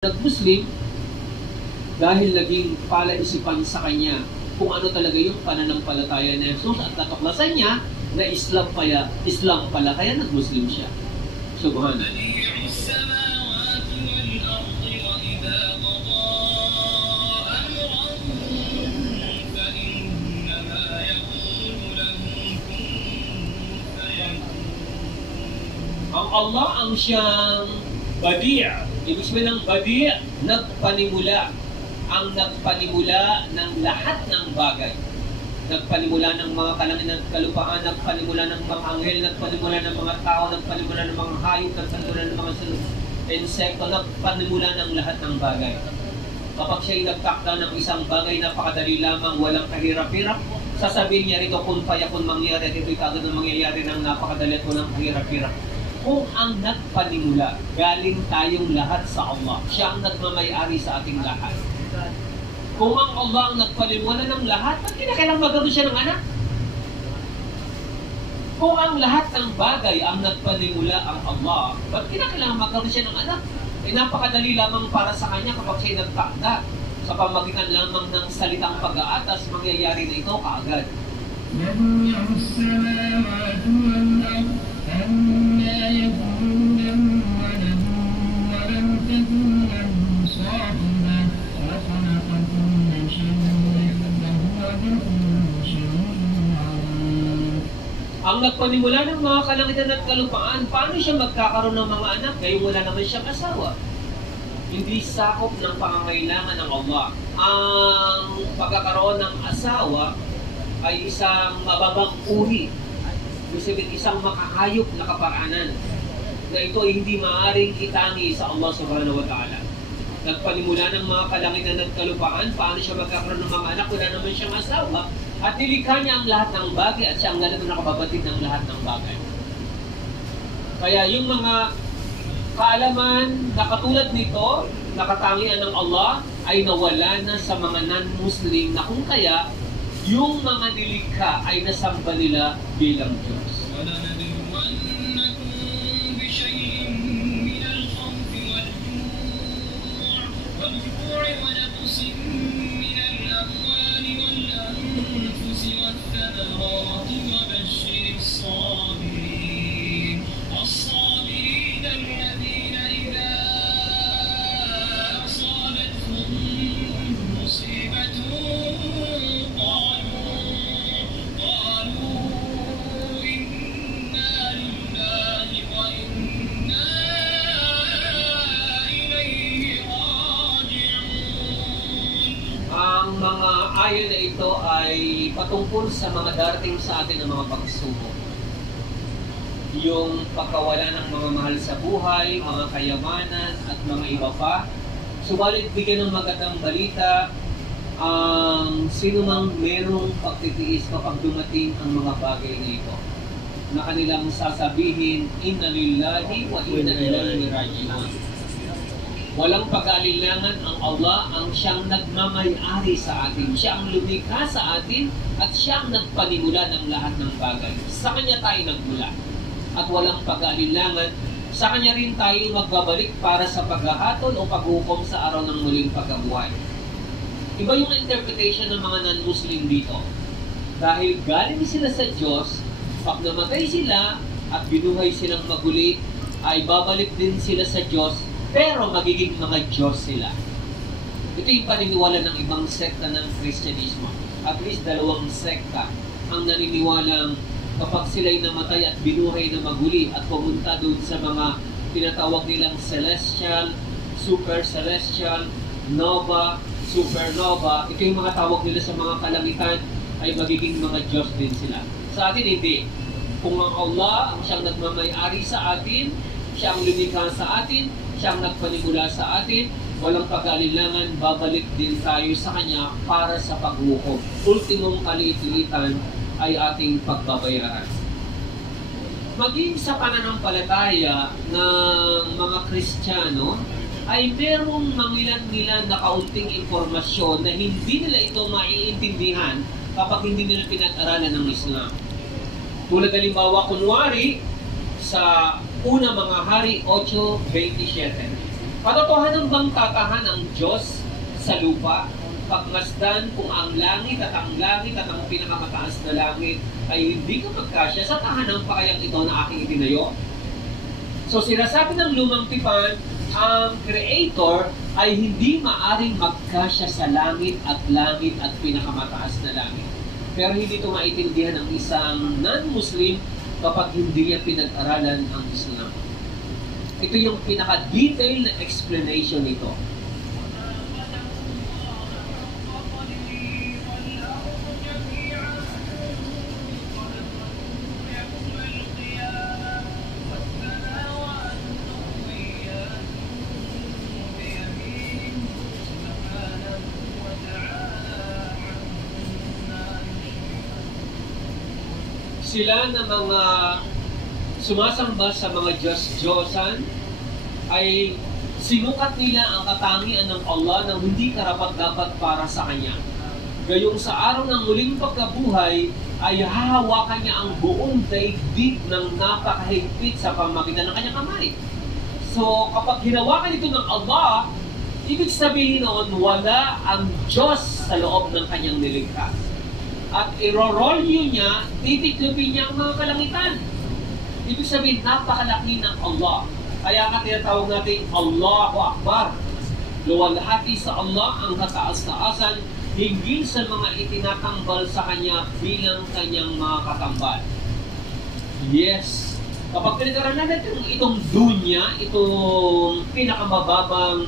Nag-Muslim dahil naging palaisipan sa kanya kung ano talaga yung pananampalataya ni Jesus at natuklasan niya na Islam pala kaya nag-Muslim siya. Subhanallah. Ang Allah ang siyang Badi'. Ibig sabihin ng Badi', nagpanimula. Ang nagpanimula ng lahat ng bagay. Nagpanimula ng mga kalangitan at kalupaan, nagpanimula ng mga anghel, nagpanimula ng mga tao, nagpanimula ng mga hayop, nagpanimula ng mga insekto, nagpanimula ng lahat ng bagay. Kapag siya'y nagtakda ng isang bagay, napakadali lamang, walang kahirap-hirap, sasabihin niya rito kung payakun mangyari at ito'y kagad na mangyayari ng napakadali at walang kahirap-hirap. Kung ang nagpanimula, galing tayong lahat sa Allah. Siya ang nagmamay-ari sa ating lahat. Kung ang Allah ang nagpanimula ng lahat, ba't kinakailang magkaroon siya ng anak? Kung ang lahat ng bagay ang nagpanimula ang Allah, ba't kinakailang magkaroon siya ng anak? Eh napakadali lamang para sa kanya kapag siya'y nagtakda. Sa pamagitan lamang ng salitang pag-aatas, mangyayari na ito kaagad. أَنَّى يَكُونُ لَهُ وَلَدٌ وَلَمْ تَكُنْ لَهُ صَاحِبَةٌ وَخَلَقَ كُلَّ شَيْءٍ وَهُوَ بِكُلِّ شَيْءٍ عَلِيمٌ. Ang nagpanimula ng mga kalangitan at kalupaan, paano siya magkakaroon ng mga anak? Ngayon wala naman siyang asawa. Hindi sakop ng pangangailangan ng Allah. Ang pagkakaroon ng asawa ay isang mababang uri. Ibig isang makahayop na kaparaanan na ito ay hindi maaaring itangi sa Allah subhanahu wa ta'ala. Nagpanimula ng mga kalangitan at kalupaan, paano siya magkakaroon ng mga anak? Wala naman siyang asawa at nilikha niya ang lahat ng bagay at siya ang nakababatid ng lahat ng bagay. Kaya yung mga kaalaman na katulad nito, nakatangian ng Allah, ay nawala na sa mga non-Muslim na kung kaya yung mga nilikha ay nasamba nila bilang Diyos. Ayon na ito ay patungkol sa mga darating sa atin ng mga pagsubok. Yung pagkawala ng mga mahal sa buhay, mga kayamanan at mga iba pa. Subalit bigyan ng magandang balita ang sino mang merong pagtitiis kapag dumating ang mga bagay na ito. Na kanilang sasabihin, Inna lillahi wa inna ilaihi raji'un. Walang pag-aalilangan ang Allah ang siyang nagmamay-ari sa atin. Siya ang lumikha sa atin at siya ang nagpanimula ng lahat ng bagay. Sa Kanya tayo nagmula. At walang pag-aalilangan, sa Kanya rin tayo magbabalik para sa paghahatol o paghukom sa araw ng muling pagkabuhay. Iba yung interpretation ng mga non-Muslim dito. Dahil galing sila sa Diyos, pag namatay sila at binuhay silang maguli, ay babalik din sila sa Diyos, pero magiging mga Diyos sila. Ito yung paniniwala ng ibang sekta ng Kristyanismo. At least 2 sekta ang naniniwalang kapag sila'y namatay at binuhay na maguli at pumunta doon sa mga tinatawag nilang celestial, super celestial, nova, supernova, ito yung mga tawag nila sa mga kalangitan, ay magiging mga Diyos din sila. Sa atin hindi. Kung ang Allah ang siyang nagmamay-ari sa atin, siya ang lumikha sa atin, siya ang nagpanimula sa atin, walang pag-aalilangan, babalik din tayo sa Kanya para sa paghukom. Ultimong kaliit-liitan ay ating pagbabayaran. Maging sa pananampalataya ng mga Kristiyano, ay merong mangilan-ngilan na kaunting impormasyon na hindi nila ito maiintindihan kapag hindi nila pinag-aralan ng Islam. Tulad halimbawa, kunwari, sa Una Mga Hari 8:27. Katotohanan bang tatahan ang Diyos sa lupa? Pagmasdan kung ang langit at ang pinakamataas na langit ay hindi ka magkasya, sa tahanan pa kayang ito na aking itinayo? So sinasabi ng lumang tipan, ang Creator ay hindi maaring magkasya sa langit at pinakamataas na langit. Pero hindi ito maintindihan ng isang non-Muslim kapag hindi niya pinag-aralan ang Islam. Ito yung pinaka-detailed na explanation nito. Sila na mga sumasamba sa mga Diyos-Diyosan ay sinukat nila ang katangian ng Allah na hindi karapat-dapat para sa Kanya. Gayong sa araw ng muling pagkabuhay ay hahawakan niya ang buong daigdig ng napakahigpit sa pamamagitan ng Kanyang kamay. So kapag hinawakan ito ng Allah, ibig sabihin noon wala ang Diyos sa loob ng Kanyang niligtas. At i-roll niya, titiklopin niya ang mga kalangitan. Ibig sabihin, napakalaki ng Allah. Kaya nga tinatawag natin Allahu Akbar. Luwalhati sa Allah ang kataas-taasan, hinggil sa mga itinatambal sa Kanya bilang Kanyang mga katambal. Yes. Kapag pinag-aralan natin itong dunya, itong pinakamababang,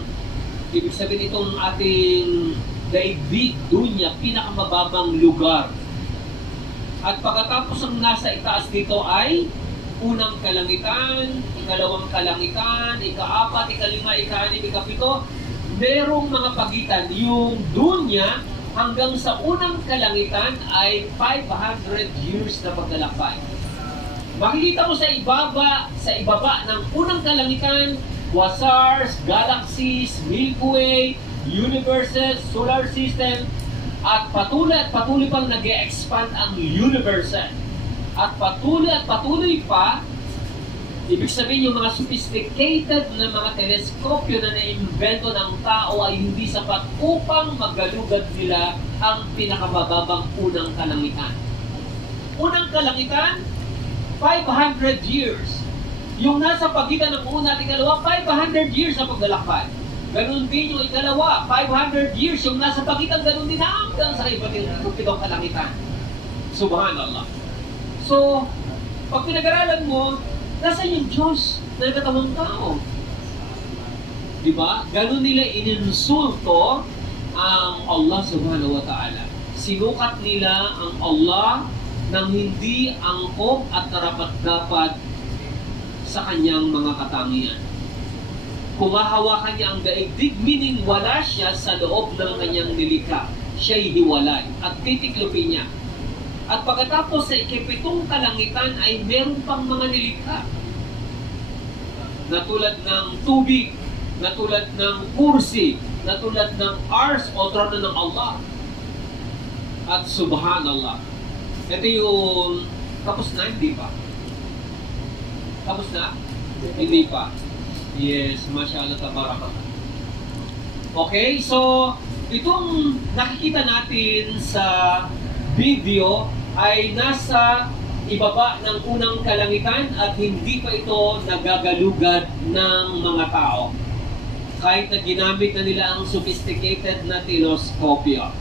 ibig sabihin itong ating daigdig, dunya, pinakamababang lugar. At pagkatapos ang nasa itaas dito ay unang kalangitan, ikalawang kalangitan, ikaapat, ikalima, ikaanim, ikapito. Merong mga pagitan. Yung dunya hanggang sa unang kalangitan ay 500 years na paglalakbay. Makikita mo sa ibaba ng unang kalangitan, quasars, galaxies, Milky Way, universes, solar system, at patuloy pang nag-e-expand ang universe. At patuloy pa, ibig sabihin yung mga sophisticated na mga teleskopyo na naimbento ng tao ay hindi sapat upang magalugad nila ang pinakamababang unang kalangitan. Unang kalangitan, 500 years. Yung nasa pagitan ng una at ikalawa, 500 years na paglalakbay. Ganun din yung ikalawa, 500 years yung nasa pagitan, ganun din hanggang sa pitong kalangitan. Subhanallah. So, pag pinag-aralan mo, nasa yung Diyos na nagkatawang tao. Diba? Ganun nila ininsulto ang Allah subhanahu wa ta'ala. Sinukat nila ang Allah nang hindi angkop at karapat-dapat sa kanyang mga katangian. Kumahawakan niya ang daigdig, meaning wala siya sa loob ng kanyang nilikha. Siya'y hiwalay at titiklopin niya. At pagkatapos sa ikapitong kalangitan ay meron pang mga nilikha. Natulad ng tubig, natulad ng kursi, natulad ng ars o trono ng Allah. At subhanallah. Ito yung tapos na, hindi pa. Tapos na? Hindi pa. Yes, mashallah tabarak. Okay, so itong nakikita natin sa video ay nasa ibaba ng unang kalangitan at hindi pa ito nagagalugad ng mga tao. Kahit na ginamit na nila ang sophisticated na teleskopyo.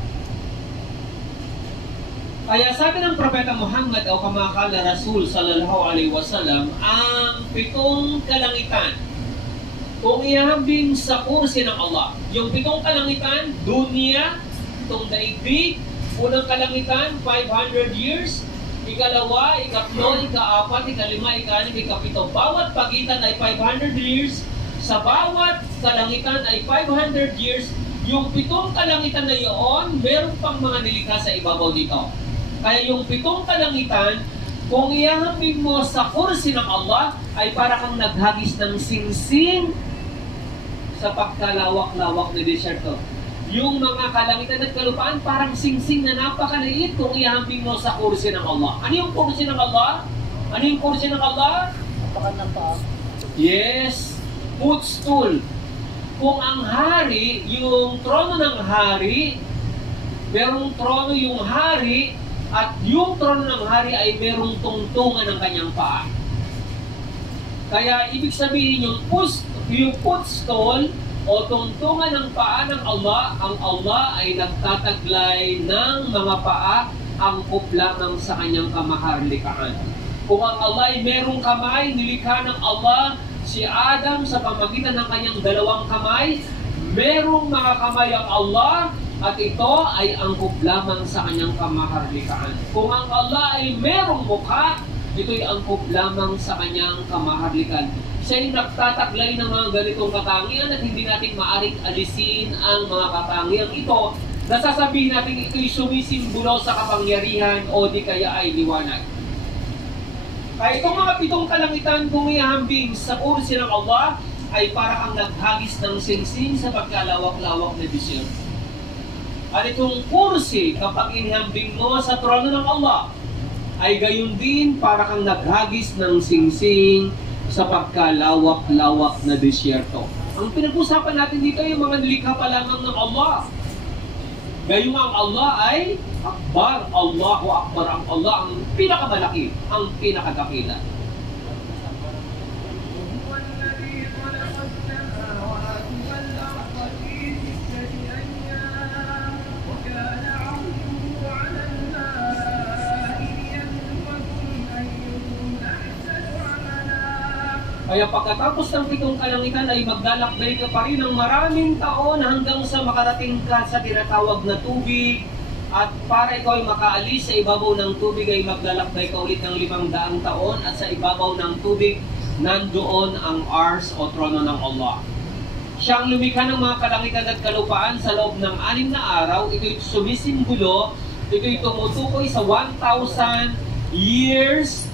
Kaya sabi ng Propeta Muhammad o kamakala Rasul sallallahu alaihi wasallam, ang pitong kalangitan kung ihambing sa kursi ng Allah. Yung pitong kalangitan, dunya, itong daigdig, unang kalangitan, 500 years, ikalawa, ikatlo, ikaapat, ikalima, ikaanim, ikapito. Bawat pagitan ay 500 years, sa bawat kalangitan ay 500 years. Yung pitong kalangitan na iyon, meron pang mga nilikha sa ibabaw dito. Kaya yung pitong kalangitan, kung ihambing mo sa kursi ng Allah, ay para kang naghagis ng singsing sa pagkalawak-lawak na deserto. Yung mga kalangitan at kalupaan, parang singsing na napakaliit kung ihambing mo sa kursi ng Allah. Ano yung kursi ng Allah? Ano yung kursi ng Allah? Napakan ng paa. Yes, footstool. kung ang hari, yung trono ng hari, merong trono yung hari, at yung trono ng hari ay merong tungtungan ng kanyang paa. Kaya ibig sabihin yung footstool o tungtungan ng paa ng Allah, ang Allah ay nagtataglay ng mga paa angkop lamang sa kanyang kamaharlikaan. Kung ang Allah ay merong kamay, nilikha ng Allah si Adam sa pamagitan ng kanyang dalawang kamay, merong mga kamay ang Allah, at ito ay angkop lamang sa kanyang kamaharlikaan. Kung ang Allah ay merong mukha, ito'y angkop lamang sa kanyang kamaharlikan. Siya ay nagtataglay ng mga ganitong katangian at hindi natin maaring alisin ang mga katangian ito. Nasasabihin natin ito'y sumisimbolo sa kapangyarihan o di kaya ay liwanag. Kaya itong mga 7 kalangitan kung ihambing sa kursi ng Allah ay para kang naghagis ng singsing sa pagkalawak-lawak na desierto. At itong kursi, kapag inihambing mo sa trono ng Allah, ay gayon din para kang naghagis ng singsing sa pagkalawak-lawak na desierto. Ang pinag-usapan natin dito ay yung mga nilikha pa lamang ng Allah. Gayong ang Allah ay Akbar, Allahu Akbar, ang Allah ang pinakamalaki, ang pinakadakila. Kaya pagkatapos ng 7 kalangitan ay maglalakbay ka pa rin ng maraming taon hanggang sa makarating ka sa tinatawag na tubig. At para ikaw ay makaalis sa ibabaw ng tubig ay maglalakbay ka ulit ng 500 taon. At sa ibabaw ng tubig, nandoon ang Ars o trono ng Allah. Siyang lumikha ng mga kalangitan at kalupaan sa loob ng 6 na araw. Ito'y sumisimbolo, ito'y tumutukoy sa 1,000 years.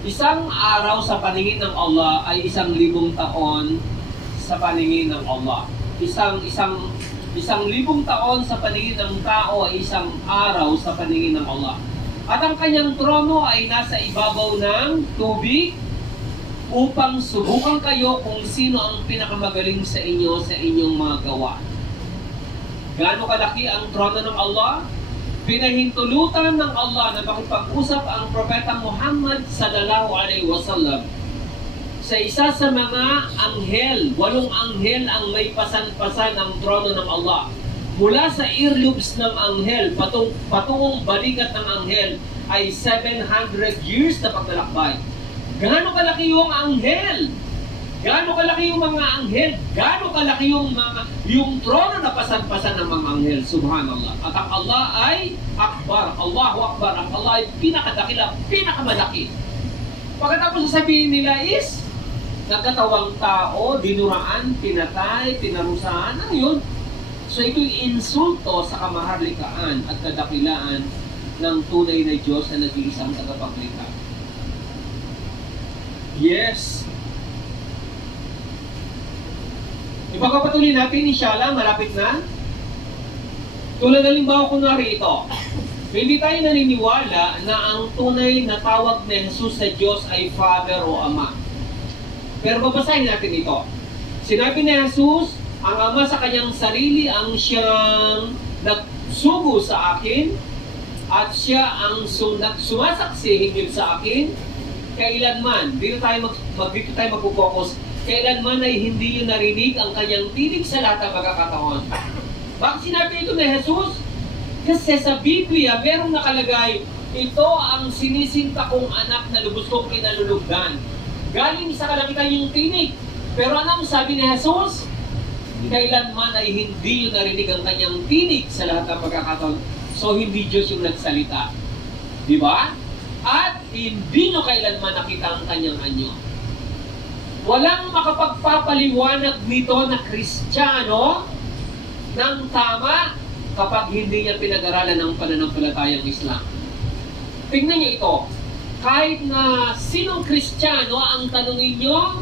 Isang araw sa paningin ng Allah ay 1,000 taon sa paningin ng Allah. Isang 1,000 taon sa paningin ng tao ay isang araw sa paningin ng Allah. At ang kanyang trono ay nasa ibabaw ng tubig upang subukan kayo kung sino ang pinakamagaling sa inyo sa inyong mga gawa. Gaano kalaki ang trono ng Allah? Pinahintulutan ng Allah na makipag-usap ang Propeta Muhammad sallallahu alaihi wasallam sa isa sa mga anghel. 8 anghel ang may pasan-pasan ng trono ng Allah. Mula sa earlobes ng anghel patungong balikat ng anghel ay 700 years na paglalakbay. Gaano kalaki yung anghel? Gaano kalaki yung mga anghel? Gaano kalaki yung trono na pasan-pasan ng mga anghel? Subhanallah. At ang Allah ay Akbar, Allahu Akbar. Ang Allah ay pinakadakila, pinakamalaki. Pagkatapos sasabihin nila is, nagkatawang tao, dinuraan, pinatay, pinarusahan. Ano yun? So ito'y insulto sa kamaharlikaan at kadakilaan ng tunay na Diyos na nag-iisang tagapaglikha. Yes. Ipagpapatuloy natin, inshallah, malapit na. Tulad halimbawa kunwari ito, hindi tayo naniniwala na ang tunay na tawag ni Jesus sa Diyos ay Father o Ama. Pero babasahin natin ito. Sinabi ni Jesus, ang Ama sa kanyang sarili ang siyang nagsugo sa akin at siya ang sumasaksi higit sa akin kailanman. Dito tayo mag-focus. Kailanman ay hindi yun narinig ang kanyang tinig sa lahat ng magkakataon. Bakit sinabi ito ni Jesus? Kasi sa Biblia, merong nakalagay, ito ang sinisinta kong anak na lubos kong kinalulugdan. Galing sa kalangitan yung tinig. Pero anong sabi ni Jesus? Kailanman ay hindi yun narinig ang kanyang tinig sa lahat ng magkakataon. So hindi Diyos yung nagsalita. Di ba? At hindi nyo kailanman nakita ang kanyang anyo. Walang makapagpapaliwanag nito na Kristiyano ng tama kapag hindi niya pinag-aralan ng pananampalatayang Islam. Tingnan niyo ito. Kahit na sinong Kristiyano ang tanungin niyo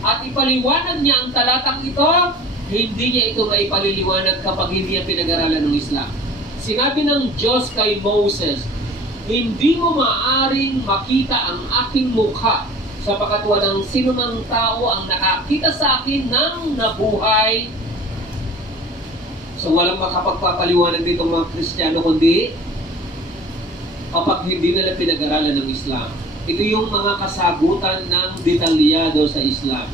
at ipaliwanag niya ang talatang ito, hindi niya ito maipaliliwanag kapag hindi niya pinag-aralan ng Islam. Sinabi ng Diyos kay Moses, hindi mo maaring makita ang aking mukha sapagkat walang sinumang tao ang nakakita sa akin ng nabuhay. So walang makapagpapaliwanag dito mga Kristiyano kundi kapag hindi nila pinag-aralan ng Islam. Ito yung mga kasagutan ng detalyado sa Islam.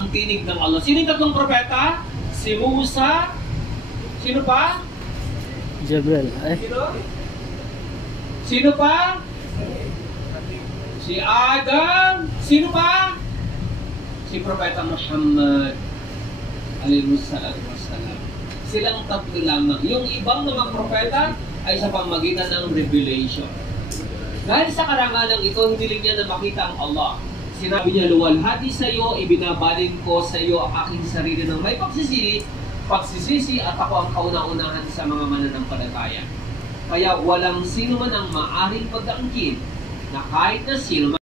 Ang tinig ng Allah. Sino yung tatlong propeta? Si Musa. Sino pa? Jibril. Sino? Sino pa? Si Adam. Sino pa? Si Propeta Muhammad alayhi salatu wassalam. Silang tatlo lamang. Yung ibang mga propeta ay sa pamagitan ng revelation. Dahil sa karangalang ito, hindi niya na makita ang Allah. Sinabi niya, luwalhati sa iyo, ibinabalin ko sa iyo ang aking sarili ng may pagsisisi at ako ang kauna-unahan sa mga mananampalataya. Kaya walang sino man ang maaring pag-angkin na kahit na sino